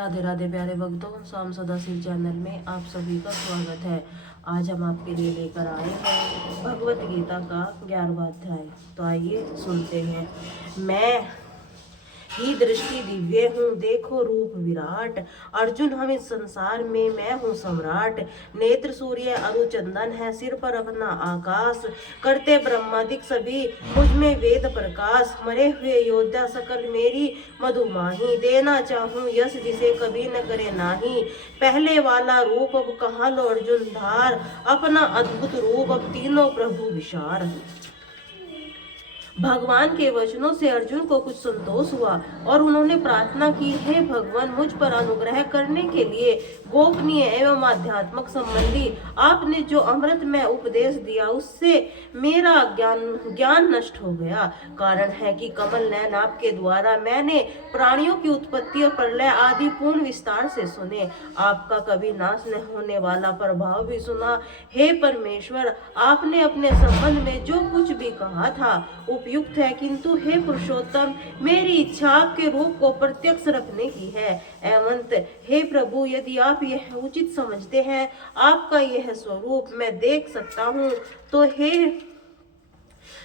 राधे राधे प्यारे भक्तों, शाम सदा शिव चैनल में आप सभी का स्वागत है। आज हम आपके लिए लेकर आए हैं भगवत गीता का 11वां अध्याय। तो आइए सुनते हैं। मैं ही दृष्टि दिव्य हूँ, देखो रूप विराट। अर्जुन हम इस संसार में मैं हूँ सम्राट। नेत्र सूर्य अरुचंदन है, सिर पर अपना आकाश। करते ब्रह्मादिक सभी, मुझ में वेद प्रकाश। मरे हुए योद्धा सकल मेरी मधुमाही, देना चाहूँ यश जिसे कभी न करे नाही। पहले वाला रूप अब कहाँ लो अर्जुन धार, अपना अद्भुत रूप अब तीनों प्रभु विचार। भगवान के वचनों से अर्जुन को कुछ संतोष हुआ और उन्होंने प्रार्थना की, हे भगवान मुझ पर अनुग्रह करने के लिए गोपनीय एवं आध्यात्मिक संबंधी आपने जो अमृत में उपदेश दिया उससे मेरा ज्ञान नष्ट हो गया। कारण है कि कमल नयन आपके द्वारा मैंने प्राणियों की उत्पत्ति और प्रलय आदि पूर्ण विस्तार से सुने। आपका कभी नाश न होने वाला प्रभाव भी सुना। हे परमेश्वर, आपने अपने संबंध में जो कुछ भी कहा था उपयुक्त है, किंतु हे पुरुषोत्तम, मेरी इच्छा आपके रूप को प्रत्यक्ष रखने की है। एवंत हे प्रभु, यदि आप यह उचित समझते हैं, आपका यह स्वरूप मैं देख सकता हूँ, तो हे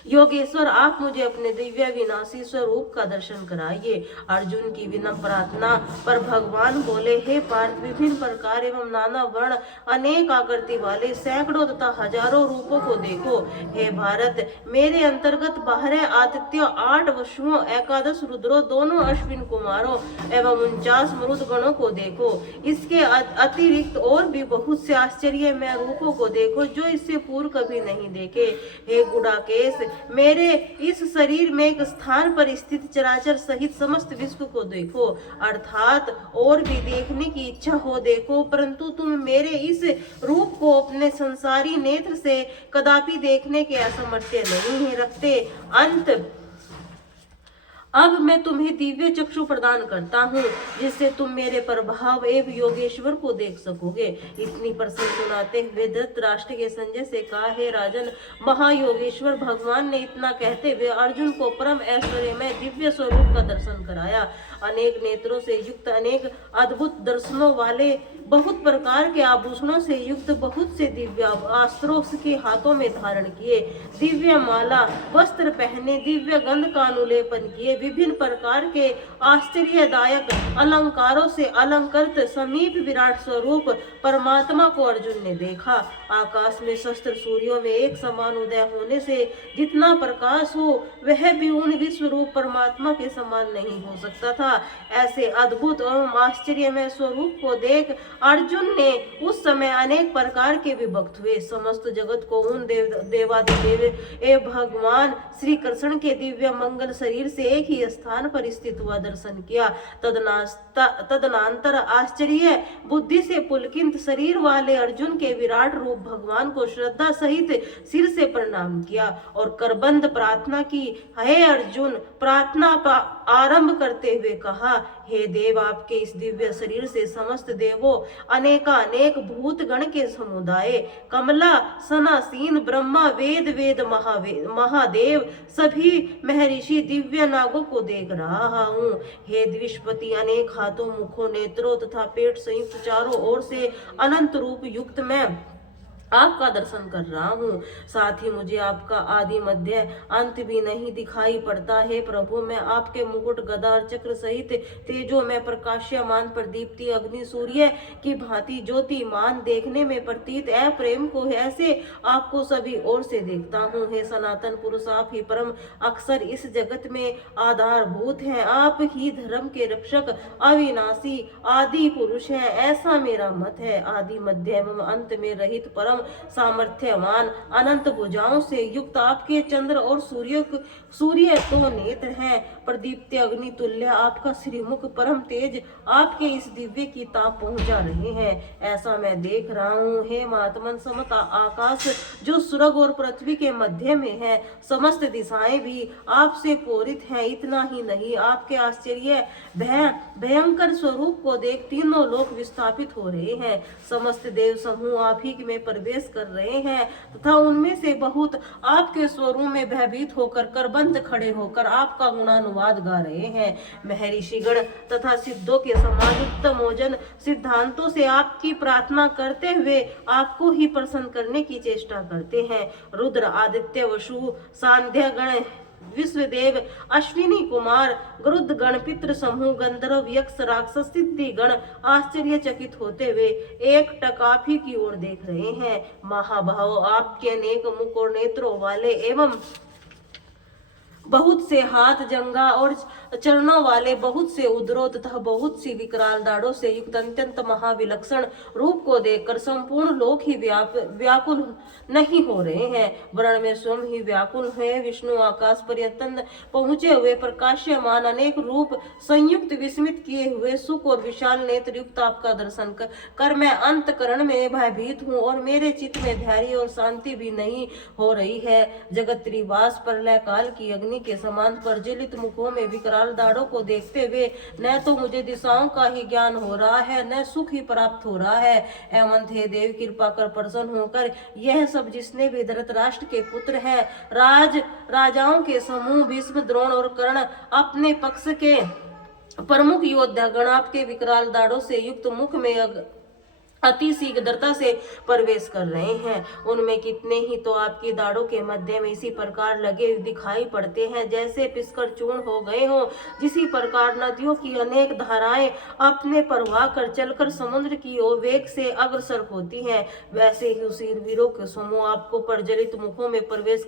योगेश्वर, आप मुझे अपने दिव्य विनाशी स्वरूप का दर्शन कराइए। अर्जुन की विनम्र प्रार्थना पर भगवान बोले, हे पार्थ, विभिन्न प्रकार एवं नाना वर्ण अनेक आकृति वाले सैकड़ों तथा हजारों रूपों को देखो। हे भारत, मेरे अंतर्गत 12 आदित्य, 8 वसुओं, 11 रुद्रों, दोनों अश्विन कुमारों एवं 49 मरुद गणों को देखो। इसके अतिरिक्त और भी बहुत से आश्चर्यमय रूपों को देखो जो इससे पूर्व कभी नहीं देखे। हे गुडाकेश, मेरे इस शरीर में एक स्थान पर स्थित चराचर सहित समस्त विश्व को देखो, अर्थात और भी देखने की इच्छा हो देखो, परंतु तुम मेरे इस रूप को अपने संसारी नेत्र से कदापि देखने के असमर्थ्य नहीं रखते। अंत अब मैं तुम्हें दिव्य चक्षु प्रदान करता हूँ, जिससे तुम मेरे प्रभाव एवं योगेश्वर को देख सकोगे। इतनी प्रसन्न सुनाते हुए धृतराष्ट्र के संजय से कहा, हे राजन, महायोगेश्वर भगवान ने इतना कहते हुए अर्जुन को परम ऐश्वर्य में दिव्य स्वरूप का दर्शन कराया। अनेक नेत्रों से युक्त, अनेक अद्भुत दर्शनों वाले, बहुत प्रकार के आभूषणों से युक्त बहुत से दिव्य अस्त्रों के हाथों में धारण किए, दिव्य माला वस्त्र पहने, दिव्य गंध का अनुलेपन किए, विभिन्न प्रकार के आश्चर्यदायक अलंकारों से अलंकृत समीप विराट स्वरूप परमात्मा को अर्जुन ने देखा। आकाश में शस्त्र सूर्यों में एक समान उदय होने से जितना प्रकाश हो, वह भी उन विश्व रूप परमात्मा के समान नहीं हो सकता था। ऐसे अद्भुत एवं आश्चर्यमय स्वरूप को देख अर्जुन ने उस समय अनेक प्रकार के विभक्त हुए। समस्त जगत को उन देवादिदेव एवं भगवान श्री कृष्ण के दिव्य मंगल शरीर से एक ही स्थान पर स्थित हुआ दर्शन किया। तदनांतर आश्चर्य बुद्धि से पुलकित शरीर वाले अर्जुन के विराट रूप भगवान को श्रद्धा सहित सिर से प्रणाम किया और करबंद प्रार्थना की। हे अर्जुन, प्रार्थना आरंभ करते हुए कहा, हे देव, आपके इस दिव्य शरीर से समस्त देवों, अनेक भूत गण के समुदाय, कमला, सनासीन, ब्रह्मा, वेद महादेव, सभी महर्षि, दिव्य नागों को देख रहा हूँ। हे द्विषपति, अनेक हाथों, मुखों, नेत्रों तथा पेट संयुक्त चारों ओर से अनंत रूप युक्त मैं आपका दर्शन कर रहा हूँ। साथ ही मुझे आपका आदि मध्य अंत भी नहीं दिखाई पड़ता। है प्रभु, मैं आपके मुकुट, गदा और चक्र सहित तेजो में प्रकाश्यमान प्रदीप्ति अग्नि सूर्य की भांति ज्योतिमान देखने में प्रतीत प्रेम को ऐसे आपको सभी ओर से देखता हूँ। हे सनातन पुरुष, आप ही परम अक्षर इस जगत में आधारभूत हैं। आप ही धर्म के रक्षक, अविनाशी आदि पुरुष हैं, ऐसा मेरा मत है। आदि मध्य एवं अंत में रहित परम सामर्थ्यवान, अनंत भुजाओं से युक्त आपके चंद्र और सूर्य तो नेत्र हैं। प्रदीप्त अग्नि तुल्य आपका श्रीमुख, परम तेज आपके इस दिव्य की ताप पहुंचा रहे हैं, ऐसा मैं देख रहा हूँ। हे महात्मन, समस्त आकाश जो स्वर्ग और पृथ्वी के मध्य में है, समस्त दिशाएं भी आपसे पूरित हैं। इतना ही नहीं, आपके आश्चर्य भयंकर स्वरूप को देख तीनों लोक विस्थापित हो रहे हैं। समस्त देव समूह आप ही में प्रवेश कर रहे हैं तथा उनमें से बहुत आपके स्वरूप में भयभीत होकर करबंद खड़े होकर आपका गुणानुवाद अनुवाद गा रहे हैं। महर्षिगण तथा सिद्धों के समाज उत्तम ओजन सिद्धांतों से आपकी प्रार्थना करते हुए आपको ही प्रसन्न करने की चेष्टा करते हैं। रुद्र, आदित्य, वसु, सांध्य गण, विश्वदेव, अश्विनी कुमार, गरुड़ गण, पितृ समूह, गंधर्व, यक्ष, राक्षस, सिद्धि गण आश्चर्यचकित होते हुए एकटक आप ही की ओर देख रहे हैं। महाभाव, आपके अनेक मुख और नेत्रों वाले एवं बहुत से हाथ, जंगा और चरणों वाले, बहुत से उदरों तथा बहुत सी विकराल दाढ़ों से युक्त अत्यंत महाविलक्षण रूप को देखकर संपूर्ण लोक ही व्याकुल नहीं हो रहे हैं, वर्ण में स्वयं ही व्याकुल है। विष्णु आकाश पर्यंत पहुंचे हुए प्रकाश्यमान अनेक रूप संयुक्त विस्मित किए हुए सुख और विशाल नेत्र युक्त आपका दर्शन कर मैं अंतकरण में भयभीत हूँ और मेरे चित्त में धैर्य और शांति भी नहीं हो रही है। जगत त्रिवास प्रलय काल की अग्नि के समान प्रज्वलित मुखों में विकराल दाढ़ों को देखते हुए न तो मुझे दिशाओं का ही ज्ञान हो रहा है, न सुख ही प्राप्त हो रहा है। एवं हे देव, कृपा कर प्रसन्न होकर यह सब जिसने भी धृतराष्ट्र के पुत्र हैं, राजाओं के समूह भीष्म, द्रोण और कर्ण, अपने पक्ष के प्रमुख योद्धा गण आपके विकराल दाढ़ों से युक्त मुख में अति शीघ्रता से प्रवेश कर रहे हैं। उनमें कितने ही तो आपकी दाढ़ों के मध्य में इसी प्रकार लगे दिखाई पड़ते हैं जैसे पिसकर चूर्ण हो गए हों। जिसी प्रकार नदियों की अनेक धाराएं अपने प्रवाह कर चलकर समुद्र की ओर वेग से अग्रसर होती हैं, वैसे ही उसी वीरों के समूह आपको प्रज्वलित मुखों में प्रवेश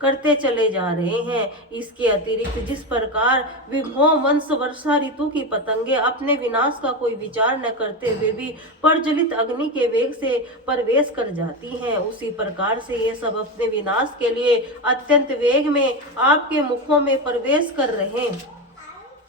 करते चले जा रहे हैं। इसके अतिरिक्त जिस प्रकार विभो वंश वर्षा ऋतु की पतंगे अपने विनाश का कोई विचार न करते हुए भी प्रज्वलित अग्नि के वेग से प्रवेश कर जाती हैं, उसी प्रकार से ये सब अपने विनाश के लिए अत्यंत वेग में आपके मुखों में प्रवेश कर रहे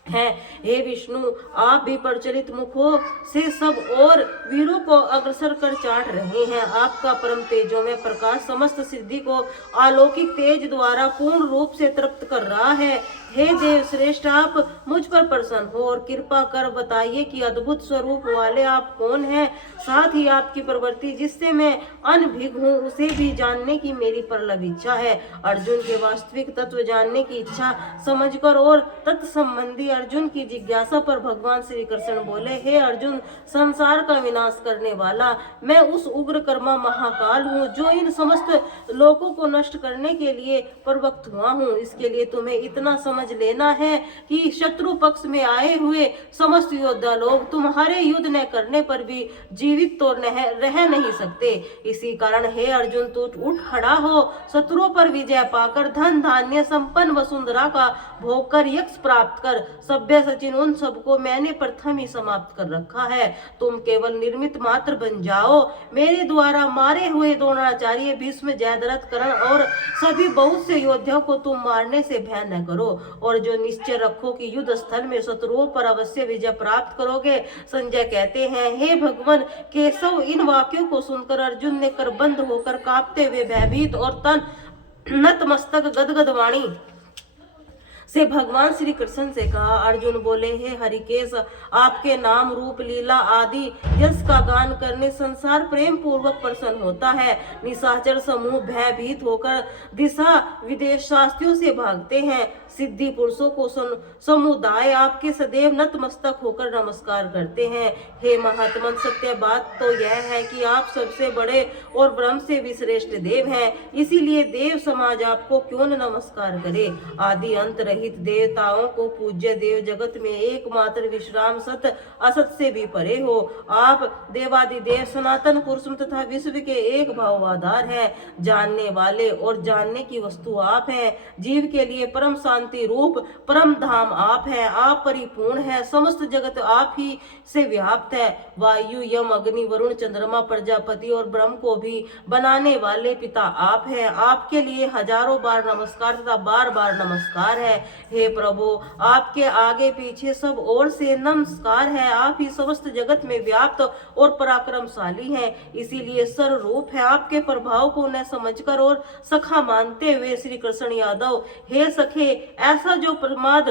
हैं। हे विष्णु, आप भी प्रचलित मुखों से सब और वीरों को अग्रसर कर चाट रहे हैं। आपका परम तेजों में प्रकाश समस्त सिद्धि को अलौकिक तेज द्वारा पूर्ण रूप से तृप्त कर रहा है। हे देव श्रेष्ठ, आप मुझ पर प्रसन्न हो और कृपा कर बताइए कि अद्भुत स्वरूप वाले आप कौन हैं। साथ ही आपकी प्रवृत्ति जिससे मैं अनभिज्ञ हूँ उसे भी जानने की मेरी प्रबल इच्छा है। अर्जुन के वास्तविक तत्व जानने की इच्छा समझकर और तत्संबंधी अर्जुन की जिज्ञासा पर भगवान श्री कृष्ण बोले, हे अर्जुन, संसार का विनाश करने वाला मैं उस उग्र कर्मा महाकाल हूँ जो इन समस्त लोगों को नष्ट करने के लिए प्रवक्त हुआ हूँ। इसके लिए तुम्हें इतना समझ लेना है कि शत्रु पक्ष में आए हुए समस्त योद्धा लोग तुम्हारे युद्ध न करने पर भी जीवित तो रह नहीं सकते। इसी कारण हे अर्जुन, तू उठ खड़ा हो, शत्रुओं पर विजय पाकर धन धान्य संपन्न वसुंधरा का भोग कर यश प्राप्त कर। सभ्य सचिन उन सबको मैंने प्रथम ही समाप्त कर रखा है। तुम केवल निर्मित मात्र बन जाओ। मेरे द्वारा मारे हुए द्रोणाचार्य, भीष्म, जयद्रथ, कर्ण और सभी बहुत से योद्धाओं को तुम मारने से भय न करो और जो निश्चय रखो कि युद्ध स्थल में शत्रुओं पर अवश्य विजय प्राप्त करोगे। संजय कहते हैं, हे भगवान केशव, इन वाक्यों को सुनकर अर्जुन ने करबंद होकर कांपते हुए भयभीत और तन नतमस्तक गदगद वाणी से भगवान श्री कृष्ण से कहा। अर्जुन बोले, हे हरिकेश, आपके नाम रूप लीला आदि यश का गान करने संसार प्रेम पूर्वक प्रसन्न होता है। निशाचर समूह भयभीत होकर दिशा विदेश शास्त्रियों से भागते हैं। सिद्धि पुरुषों को समुदाय आपके सदैव नतमस्तक होकर नमस्कार करते हैं। हे महात्मन, सत्य बात तो यह है कि आप सबसे बड़े और ब्रह्म से भी श्रेष्ठ देव हैं, इसीलिए देव समाज आपको क्यों न नमस्कार करे। आदि अंत रहित देवताओं को पूज्य देव, जगत में एकमात्र विश्राम सत असत से भी परे हो। आप देवादिदेव, सनातन पुरुष तथा विश्व के एक भाव आधार है। जानने वाले और जानने की वस्तु आप हैं। जीव के लिए परम शांति रूप परम धाम आप हैं। आप परिपूर्ण हैं। समस्त जगत आप ही से व्याप्त है। वायु, यम, अग्नि, वरुण, चंद्रमा, प्रजापति और ब्रह्म को भी बनाने वाले पिता आप हैं। आपके लिए हजारों बार नमस्कार तथा बार बार नमस्कार है। हे प्रभु, आपके आगे पीछे सब ओर से नमस्कार है। आप ही समस्त जगत में व्याप्त और पराक्रमशाली हैं, इसीलिए सर्वरूप है। आपके प्रभाव को न समझकर और सखा मानते हुए श्री कृष्ण यादव, हे सखे, ऐसा जो प्रमाद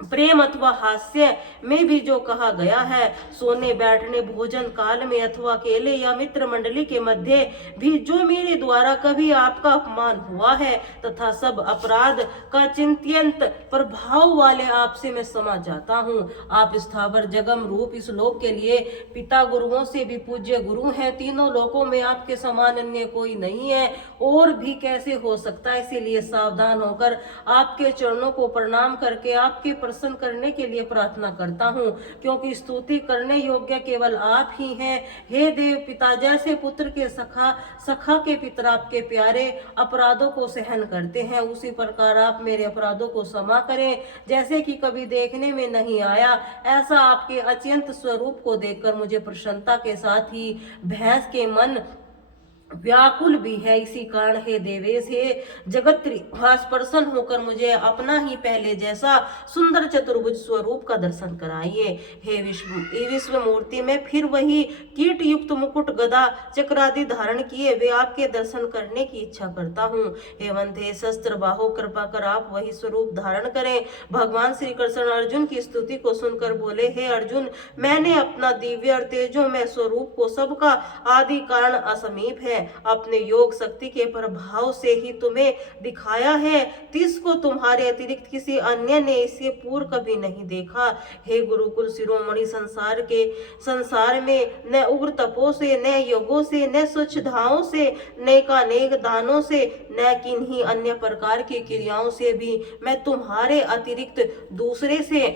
प्रेम अथवा हास्य में भी जो कहा गया है, सोने बैठने भोजन काल में अथवा अकेले या मित्र मंडली के मध्य भी जो मेरे द्वारा कभी आपका अपमान हुआ है तथा सब अपराध का चिंत्यंत प्रभाव वाले आपसे मैं क्षमा चाहता हूँ। आप स्थावर जगम रूप इस लोक के लिए पिता गुरुओं से भी पूज्य गुरु हैं। तीनों लोकों में आपके समान अन्य कोई नहीं है और भी कैसे हो सकता है। इसीलिए सावधान होकर आपके चरणों को प्रणाम करके आपके प्रसन्न करने के लिए प्रार्थना करता हूँ, क्योंकि स्तुति करने योग्य केवल आप ही हैं। हे देव पिता, जैसे पुत्र के सखा के पिता आपके प्यारे अपराधों को सहन करते हैं, उसी प्रकार आप मेरे अपराधों को क्षमा करें, जैसे कि कभी देखने में नहीं आया। ऐसा आपके अत्यंत स्वरूप को देखकर मुझे प्रसन्नता के साथ ही भैंस के मन व्याकुल भी है। इसी कारण हे देवेश, हे जगत वास, प्रसन्न होकर मुझे अपना ही पहले जैसा सुंदर चतुर्भुज स्वरूप का दर्शन कराइए। हे विश्व मूर्ति में फिर वही कीट युक्त मुकुट गदा चक्रादि धारण किए वे आपके दर्शन करने की इच्छा करता हूँ। हेवंत हे शस्त्र बाहो, कृपा कर आप वही स्वरूप धारण करें। भगवान श्री कृष्ण अर्जुन की स्तुति को सुनकर बोले, हे अर्जुन, मैंने अपना दिव्य और तेजोमय स्वरूप को सबका आदि कारण असमीप है अपने योग शक्ति के प्रभाव से ही तुम्हें दिखाया है। तिसको तुम्हारे अतिरिक्त किसी अन्य ने इससे पूर्व कभी नहीं देखा। हे गुरुकुल शिरोमणि, संसार में न उग्र तपो से, न योगों से, न स्वच्छताओं से, नेकानेक दानों से, न किन्हीं अन्य प्रकार की क्रियाओं से भी मैं तुम्हारे अतिरिक्त दूसरे से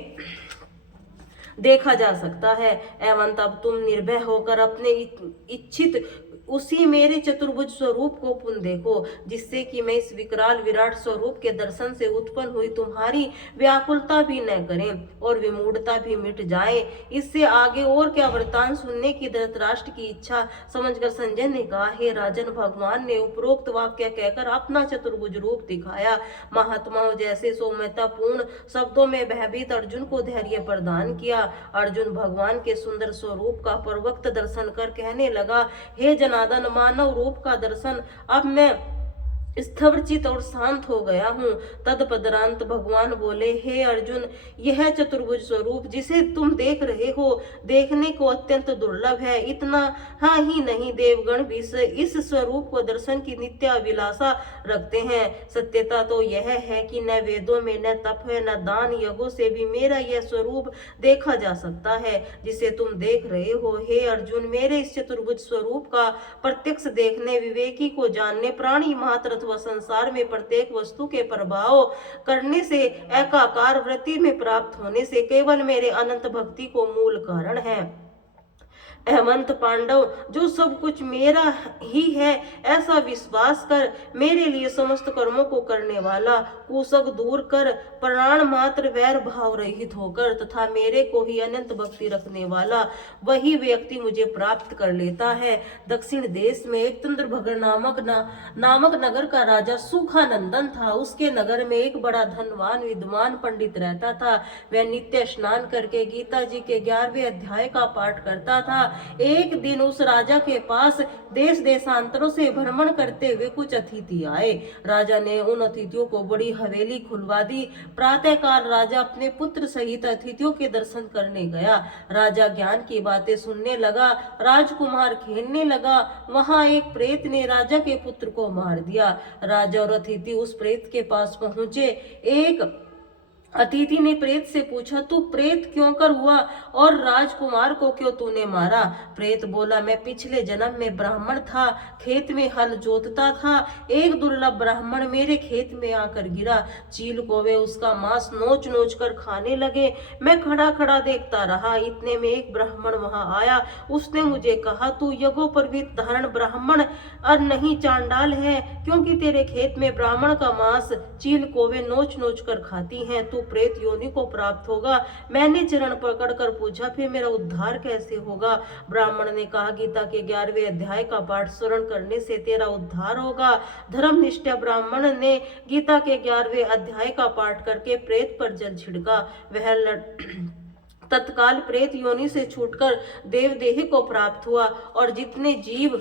देखा जा सकता है। एवं तब तुम निर्भय होकर अपने इच्छित उसी मेरे चतुर्भुज स्वरूप को पुनः देखो, जिससे कि मैं इस विकराल विराट स्वरूप के दर्शन से उत्पन्न हुई तुम्हारी व्याकुलता भी न करें और विमूढ़ता भी मिट जाए। इससे आगे और क्या वृतांत सुनने की धृतराष्ट्र की इच्छा समझकर संजय ने कहा, हे राजन, भगवान ने उपरोक्त वाक्य कहकर अपना चतुर्भुज रूप दिखाया। महात्माओं जैसे सौम्यतापूर्ण शब्दों में भयभीत अर्जुन को धैर्य प्रदान किया। अर्जुन भगवान के सुंदर स्वरूप का परवक्त दर्शन कर कहने लगा, हे जनार्दन, मानव रूप का दर्शन अब मैं स्थवरचित और शांत हो गया हूँ। तदपदरांत भगवान बोले, हे अर्जुन, यह चतुर्भुज स्वरूप जिसे तुम देख रहे हो देखने को अत्यंत दुर्लभ है। इतना ही नहीं, देवगण भी इस स्वरूप को दर्शन की नित्य अभिलाषा रखते हैं। सत्यता तो यह है कि न वेदों में न तप है न दान यज्ञों से भी मेरा यह स्वरूप देखा जा सकता है जिसे तुम देख रहे हो। हे अर्जुन, मेरे इस चतुर्भुज स्वरूप का प्रत्यक्ष देखने, विवेकी को जानने, प्राणी मात्र व संसार में प्रत्येक वस्तु के प्रभाव करने से, एकाकार वृत्ति में प्राप्त होने से केवल मेरे अनंत भक्ति को मूल कारण है। हेमंत पांडव, जो सब कुछ मेरा ही है ऐसा विश्वास कर मेरे लिए समस्त कर्मों को करने वाला, कुशक दूर कर प्राण मात्र वैर भाव रहित होकर तथा मेरे को ही अनंत भक्ति रखने वाला वही व्यक्ति मुझे प्राप्त कर लेता है। दक्षिण देश में एक तंद्रभगर नामक नगर का राजा सुखानंदन था। उसके नगर में एक बड़ा धनवान विद्वान पंडित रहता था। वह नित्य स्नान करके गीता जी के 11वें अध्याय का पाठ करता था। एक दिन उस राजा के पास देश देशांतरों से भ्रमण करते हुए कुछ अतिथि आए। राजा ने उन अतिथियों को बड़ी हवेली खुलवा दी। प्रातःकाल राजा अपने पुत्र सहित अतिथियों के दर्शन करने गया। राजा ज्ञान की बातें सुनने लगा, राजकुमार खेलने लगा। वहां एक प्रेत ने राजा के पुत्र को मार दिया। राजा और अतिथि उस प्रेत के पास पहुंचे। एक अतिथि ने प्रेत से पूछा, तू प्रेत क्यों कर हुआ और राजकुमार को क्यों तूने मारा? प्रेत बोला, मैं पिछले जन्म में ब्राह्मण था, खेत में हल जोतता था। एक दुर्लभ ब्राह्मण मेरे खेत में आकर गिरा। चील कौवे उसका मांस नोच नोच कर खाने लगे। मैं खड़ा खड़ा देखता रहा। इतने में एक ब्राह्मण वहां आया। उसने मुझे कहा, तू यज्ञोपवीत धारण ब्राह्मण और नहीं चांडाल है, क्योंकि तेरे खेत में ब्राह्मण का मांस चील कौवे नोच नोच कर खाती हैं। तू प्रेत योनि को प्राप्त होगा। मैंने चरण पकड़कर पूछा, फिर मेरा उद्धार कैसे होगा? ब्राह्मण ने कहा, गीता के 11वें अध्याय का पाठ स्मरण करने से तेरा उद्धार होगा। धर्मनिष्ठ ब्राह्मण ने गीता के 11वें अध्याय का पाठ करके प्रेत पर जल छिड़का। वह तत्काल प्रेत योनि से छूटकर देवदेह को प्राप्त हुआ और जितने जीव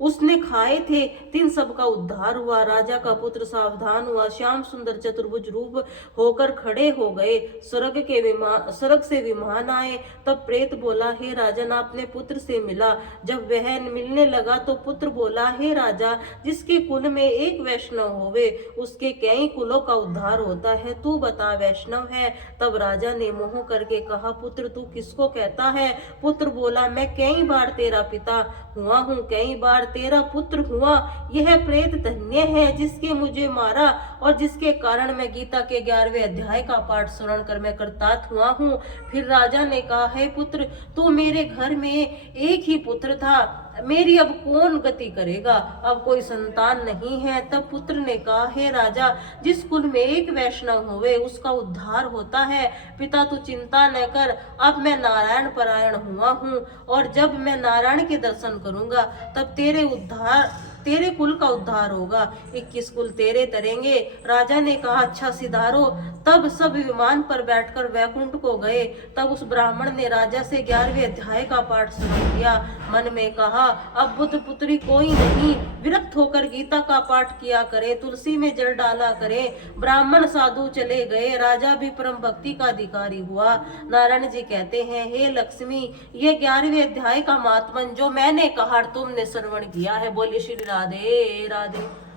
उसने खाए थे, तिन सब का उद्धार हुआ। राजा का पुत्र सावधान हुआ, श्याम सुंदर चतुर्भुज रूप होकर खड़े हो गए। स्वर्ग से विमान आए। तब प्रेत बोला, हे राजन, आपने पुत्र से मिला। जब वह मिलने लगा तो पुत्र बोला, हे राजा, जिसके कुल में एक वैष्णव होवे उसके कई कुलों का उद्धार होता है। तू बता, वैष्णव है? तब राजा ने मोह करके कहा, पुत्र तू किसको कहता है? पुत्र बोला, मैं कई बार तेरा पिता हुआ हूँ, कई बार तेरा पुत्र हुआ। यह प्रेत धन्य है जिसके मुझे मारा और जिसके कारण मैं गीता के 11वें अध्याय का पाठ सुन कर मैं कृतार्थ हुआ हूँ। फिर राजा ने कहा, हे पुत्र, तू मेरे घर में एक ही पुत्र था, मेरी अब कौन गति करेगा? अब कोई संतान नहीं है। तब पुत्र ने कहा, हे राजा, जिस कुल में एक वैष्णव होवे उसका उद्धार होता है। पिता तू चिंता न कर, अब मैं नारायण परायण हुआ हूँ और जब मैं नारायण के दर्शन करूंगा तब तेरे कुल का उद्धार होगा। 21 कुल तेरे तरेंगे। राजा ने कहा, अच्छा सिधारो। तब सब विमान पर बैठकर वैकुंठ को गए। तब उस ब्राह्मण ने राजा से 11वें अध्याय का पाठ सुन लिया। मन में कहा, अब बुद्ध पुत्री कोई नहीं, विरक्त होकर गीता का पाठ किया करे, तुलसी में जल डाला करे। ब्राह्मण साधु चले गए। राजा भी परम भक्ति का अधिकारी हुआ। नारायण जी कहते हैं, हे लक्ष्मी, ये 11वें अध्याय का महात्मन जो मैंने कहा तुमने श्रवण किया है। बोलिए श्री राधे राधे।